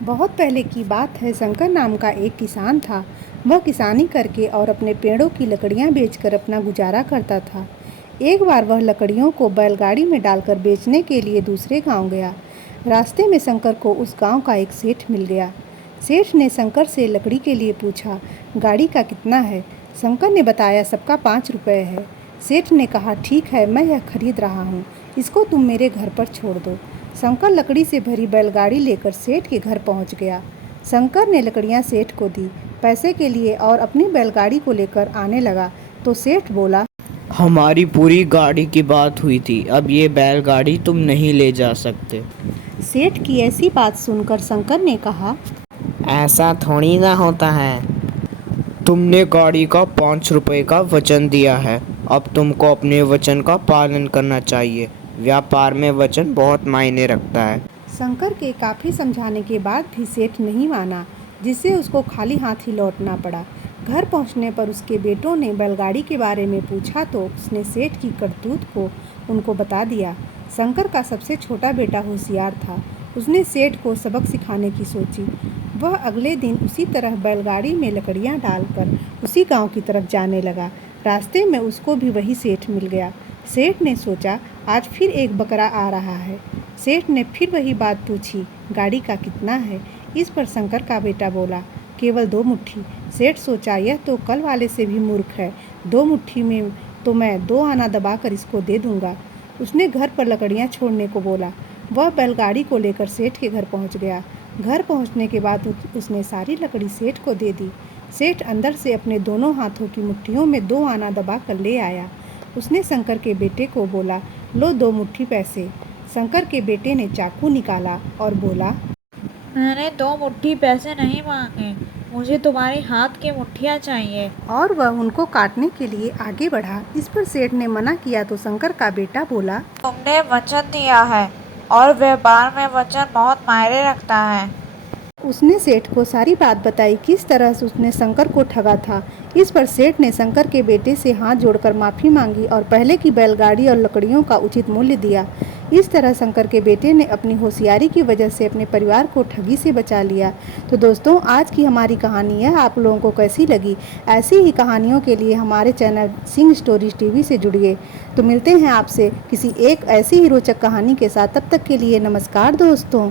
बहुत पहले की बात है। शंकर नाम का एक किसान था। वह किसानी करके और अपने पेड़ों की लकड़ियां बेचकर अपना गुजारा करता था। एक बार वह लकड़ियों को बैलगाड़ी में डालकर बेचने के लिए दूसरे गांव गया। रास्ते में शंकर को उस गांव का एक सेठ मिल गया। सेठ ने शंकर से लकड़ी के लिए पूछा, गाड़ी का कितना है? शंकर ने बताया, सबका 5 रुपये है। सेठ ने कहा, ठीक है, मैं यह खरीद रहा हूँ, इसको तुम मेरे घर पर छोड़ दो। शंकर लकड़ी से भरी बैलगाड़ी लेकर सेठ के घर पहुंच गया। शंकर ने लकड़ियां सेठ को दी पैसे के लिए और अपनी बैलगाड़ी को लेकर आने लगा तो सेठ बोला, हमारी पूरी गाड़ी की बात हुई थी, अब ये बैलगाड़ी तुम नहीं ले जा सकते। सेठ की ऐसी बात सुनकर शंकर ने कहा, ऐसा थोड़ी ना होता है। तुमने गाड़ी का 5 रुपए का वचन दिया है, अब तुमको अपने वचन का पालन करना चाहिए। व्यापार में वचन बहुत मायने रखता है। शंकर के काफ़ी समझाने के बाद भी सेठ नहीं माना, जिससे उसको खाली हाथ ही लौटना पड़ा। घर पहुंचने पर उसके बेटों ने बैलगाड़ी के बारे में पूछा तो उसने सेठ की करतूत को उनको बता दिया। शंकर का सबसे छोटा बेटा होशियार था। उसने सेठ को सबक सिखाने की सोची। वह अगले दिन उसी तरह बैलगाड़ी में लकड़ियां डालकर उसी गांव की तरफ जाने लगा। रास्ते में उसको भी वही सेठ मिल गया। सेठ ने सोचा, आज फिर एक बकरा आ रहा है। सेठ ने फिर वही बात पूछी, गाड़ी का कितना है? इस पर शंकर का बेटा बोला, केवल 2 मुट्ठी। सेठ सोचा, यह तो कल वाले से भी मूर्ख है। 2 मुट्ठी में तो मैं 2 आना दबाकर इसको दे दूंगा। उसने घर पर लकड़ियां छोड़ने को बोला। वह बैलगाड़ी को लेकर सेठ के घर पहुंच गया। घर पहुंचने के बाद उसने सारी लकड़ी सेठ को दे दी। सेठ अंदर से अपने दोनों हाथों की मुट्ठियों में 2 आना दबा कर ले आया। उसने शंकर के बेटे को बोला, लो 2 मुट्ठी पैसे। शंकर के बेटे ने चाकू निकाला और बोला, मैंने 2 मुट्ठी पैसे नहीं मांगे, मुझे तुम्हारी हाथ की मुट्ठियाँ चाहिए। और वह उनको काटने के लिए आगे बढ़ा। इस पर सेठ ने मना किया तो शंकर का बेटा बोला, तुमने वचन दिया है और व्यापार में वचन बहुत मायने रखता है। उसने सेठ को सारी बात बताई, किस तरह से उसने शंकर को ठगा था। इस पर सेठ ने शंकर के बेटे से हाथ जोड़कर माफ़ी मांगी और पहले की बैलगाड़ी और लकड़ियों का उचित मूल्य दिया। इस तरह शंकर के बेटे ने अपनी होशियारी की वजह से अपने परिवार को ठगी से बचा लिया। तो दोस्तों, आज की हमारी कहानी है, आप लोगों को कैसी लगी? ऐसी ही कहानियों के लिए हमारे चैनल सिंह स्टोरीज टीवी से जुड़िए। तो मिलते हैं आपसे किसी एक ऐसी ही रोचक कहानी के साथ। तब तक के लिए नमस्कार दोस्तों।